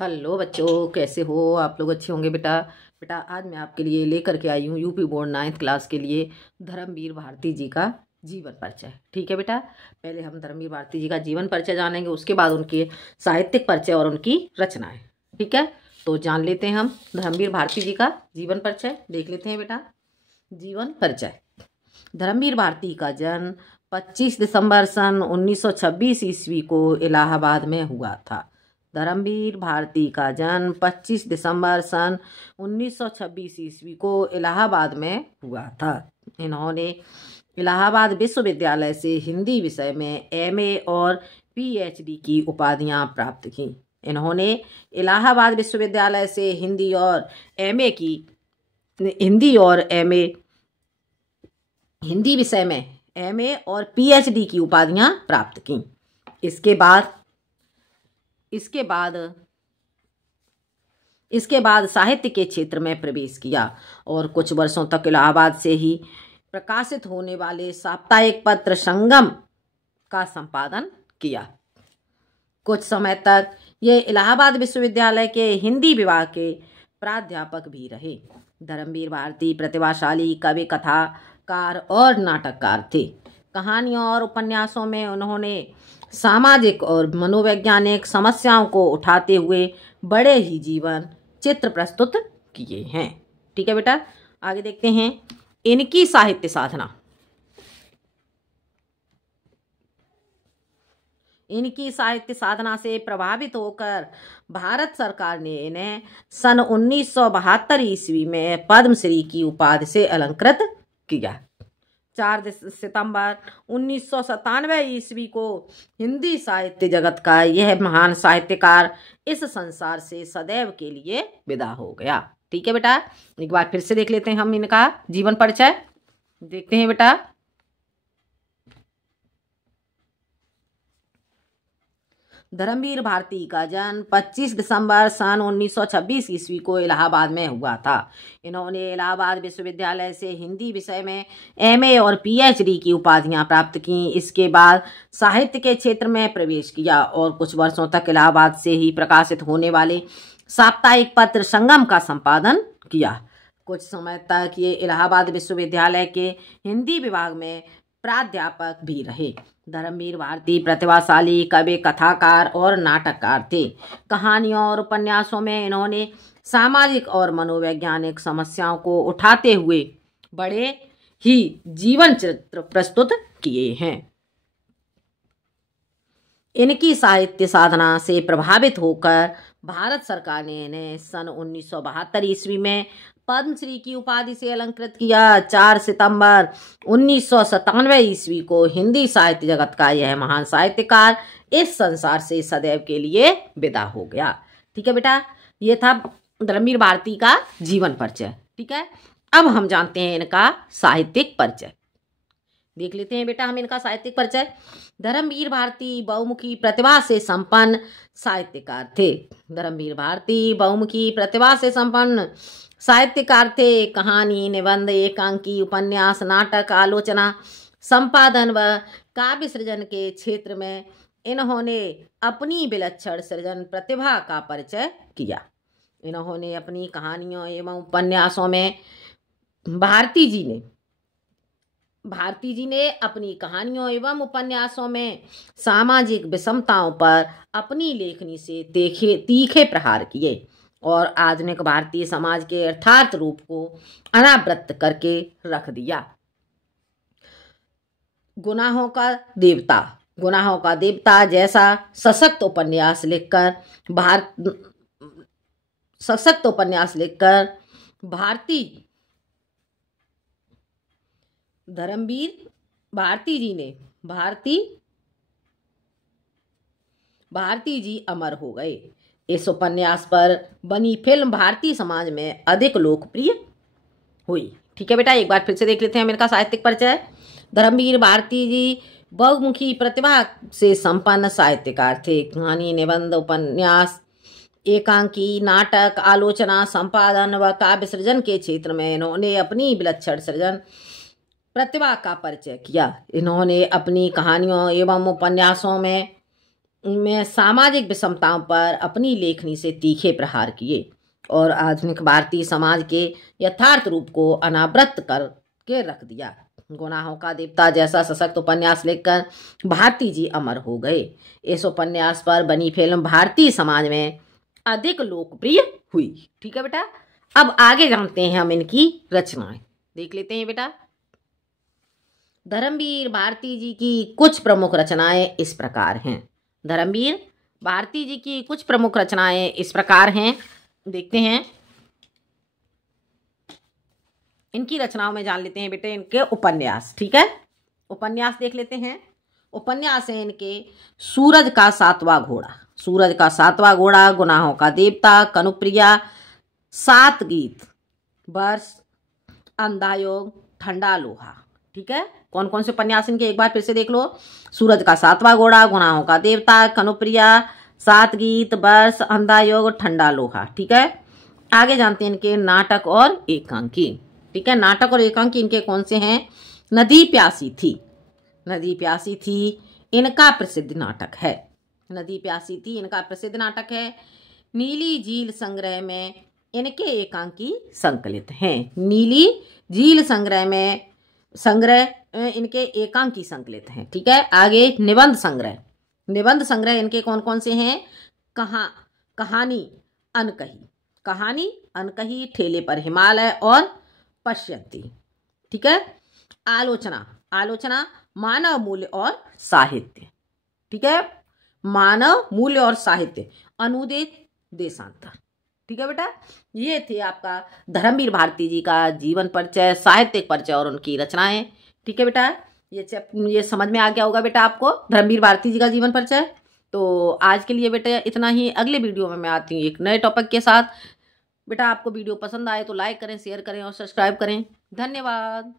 Hello बच्चों, कैसे हो आप लोग? अच्छे होंगे बेटा। बेटा आज मैं आपके लिए लेकर के आई हूँ यूपी बोर्ड 9th क्लास के लिए धर्मवीर भारती जी का जीवन परिचय। ठीक है बेटा, पहले हम धर्मवीर भारती जी का जीवन परिचय जानेंगे, उसके बाद उनके साहित्यिक परिचय और उनकी रचनाएं। ठीक है, तो जान लेते हैं हम धर्मवीर भारती जी का जीवन परिचय। देख लेते हैं बेटा। जीवन परिचय। धर्मवीर भारती का जन्म 25 दिसंबर सन 1926 ईस्वी को इलाहाबाद में हुआ था। धर्मवीर भारती का जन्म 25 दिसंबर सन 1926 ईस्वी को इलाहाबाद में हुआ था। इन्होंने इलाहाबाद विश्वविद्यालय से हिंदी विषय में एमए और पीएचडी की उपाधियां प्राप्त की। इन्होंने इलाहाबाद विश्वविद्यालय से हिंदी विषय में एमए और पीएचडी की उपाधियां प्राप्त की। इसके बाद साहित्य के क्षेत्र में प्रवेश किया और कुछ वर्षों तक इलाहाबाद से ही प्रकाशित होने वाले साप्ताहिक पत्र संगम का संपादन किया। कुछ समय तक ये इलाहाबाद विश्वविद्यालय के हिंदी विभाग के प्राध्यापक भी रहे। धर्मवीर भारती प्रतिभाशाली कवि, कथाकार और नाटककार थे। कहानियों और उपन्यासों में उन्होंने सामाजिक और मनोवैज्ञानिक समस्याओं को उठाते हुए बड़े ही जीवन चित्र प्रस्तुत किए हैं। ठीक है बेटा, आगे देखते हैं इनकी साहित्य साधना। इनकी साहित्य साधना से प्रभावित होकर भारत सरकार ने इन्हें सन 1972 ईस्वी में पद्मश्री की उपाधि से अलंकृत किया। 4 सितंबर 1997 ईस्वी को हिंदी साहित्य जगत का यह महान साहित्यकार इस संसार से सदैव के लिए विदा हो गया। ठीक है बेटा, एक बार फिर से देख लेते हैं हम इनका जीवन परिचय। देखते हैं बेटा। धर्मवीर भारती का जन्म 25 दिसंबर सन 1926 ईस्वी को इलाहाबाद में हुआ था। इन्होंने इलाहाबाद विश्वविद्यालय से हिंदी विषय में एमए और पीएचडी की उपाधियां प्राप्त की। इसके बाद साहित्य के क्षेत्र में प्रवेश किया और कुछ वर्षों तक इलाहाबाद से ही प्रकाशित होने वाले साप्ताहिक पत्र संगम का संपादन किया। कुछ समय तक ये इलाहाबाद विश्वविद्यालय के हिंदी विभाग में प्राध्यापक भी रहे। धर्मवीर भारती प्रतिभाशाली कवि, कथाकार और नाटककार थे। कहानियों और उपन्यासों में इन्होंने सामाजिक और मनोवैज्ञानिक समस्याओं को उठाते हुए बड़े ही जीवन चित्र प्रस्तुत किए हैं। इनकी साहित्य साधना से प्रभावित होकर भारत सरकार ने इन्हें सन 1972 ईस्वी में पद्मश्री की उपाधि से अलंकृत किया। 4 सितंबर 1997 ईस्वी को हिंदी साहित्य जगत का यह महान साहित्यकार इस संसार से सदैव के लिए विदा हो गया। ठीक है बेटा, ये था धर्मवीर भारती का जीवन परिचय। ठीक है, अब हम जानते हैं इनका साहित्यिक परिचय। देख लेते हैं बेटा हम इनका साहित्यिक परिचय। धर्मवीर भारती बहुमुखी प्रतिभा से संपन्न साहित्यकार थे। धर्मवीर भारती बहुमुखी प्रतिभा से संपन्न साहित्यकार थे। कहानी, निबंध, एकांकी, उपन्यास, नाटक, आलोचना, संपादन व काव्य सृजन के क्षेत्र में इन्होंने अपनी विलक्षण सृजन प्रतिभा का परिचय किया। इन्होंने अपनी कहानियों एवं उपन्यासों में भारती जी ने अपनी कहानियों एवं उपन्यासों में सामाजिक विषमताओं पर अपनी लेखनी से तीखे प्रहार किए और आधुनिक भारतीय समाज के यथार्थ रूप को अनावृत करके रख दिया। गुनाहों का देवता जैसा सशक्त उपन्यास लिखकर धर्मवीर भारती जी अमर हो गए। इस उपन्यास पर बनी फिल्म भारतीय समाज में अधिक लोकप्रिय हुई। ठीक है बेटा, एक बार फिर से देख लेते हैं इनका साहित्यिक परिचय। धर्मवीर भारती जी बहुमुखी प्रतिभा से संपन्न साहित्यकार थे। कहानी, निबंध, उपन्यास, एकांकी, नाटक, आलोचना, संपादन व काव्य सृजन के क्षेत्र में इन्होंने अपनी विलक्षण सृजन प्रतिभा का परिचय किया। इन्होंने अपनी कहानियों एवं उपन्यासों में में सामाजिक विषमताओं पर अपनी लेखनी से तीखे प्रहार किए और आधुनिक भारतीय समाज के यथार्थ रूप को अनावृत करके रख दिया। गुनाहों का देवता जैसा सशक्त उपन्यास लिखकर भारती जी अमर हो गए। इस उपन्यास पर बनी फिल्म भारतीय समाज में अधिक लोकप्रिय हुई। ठीक है बेटा, अब आगे जानते हैं हम इनकी रचनाएं, देख लेते हैं बेटा। धर्मवीर भारती जी की कुछ प्रमुख रचनाएं इस प्रकार हैं। धर्मवीर भारती जी की कुछ प्रमुख रचनाएं इस प्रकार हैं, देखते हैं। इनकी रचनाओं में जान लेते हैं बेटे इनके उपन्यास। ठीक है, उपन्यास देख लेते हैं। उपन्यास है इनके सूरज का सातवां घोड़ा, सूरज का सातवां घोड़ा, गुनाहों का देवता, कनुप्रिया, सात गीत, वर्ष, अंधायोग, ठंडा लोहा। ठीक है, कौन कौन से उपन्यास इनके एक बार फिर से देख लो। सूरज का सातवां घोड़ा, गुनाहों का देवता, कनुप्रिया, सात गीत, वर्ष, अंधायोग, ठंडा लोहा। ठीक है, आगे जानते हैं इनके नाटक और एकांकी। ठीक है, नाटक और एकांकी इनके कौन से हैं। नदी प्यासी थी, नदी प्यासी थी इनका प्रसिद्ध नाटक है। नदी प्यासी थी इनका प्रसिद्ध नाटक है। नीली झील संग्रह में इनके एकांकी संकलित हैं। नीली झील संग्रह में इनके एकांकी संकलित हैं। ठीक है, आगे निबंध संग्रह, निबंध संग्रह इनके कौन कौन से हैं। कहानी अनकही, कहानी अनकही, ठेले पर हिमालय और पश्यंती। ठीक है, आलोचना, आलोचना, मानव मूल्य और साहित्य। ठीक है, मानव मूल्य और साहित्य, अनुदित देशांतर। ठीक है बेटा, ये थे आपका धर्मवीर भारती जी का जीवन परिचय, साहित्यिक परिचय और उनकी रचनाएं। ठीक है बेटा, ये समझ में आ गया होगा बेटा आपको धर्मवीर भारती जी का जीवन परिचय। तो आज के लिए बेटा इतना ही। अगले वीडियो में मैं आती हूँ एक नए टॉपिक के साथ। बेटा आपको वीडियो पसंद आए तो लाइक करें, शेयर करें और सब्सक्राइब करें। धन्यवाद।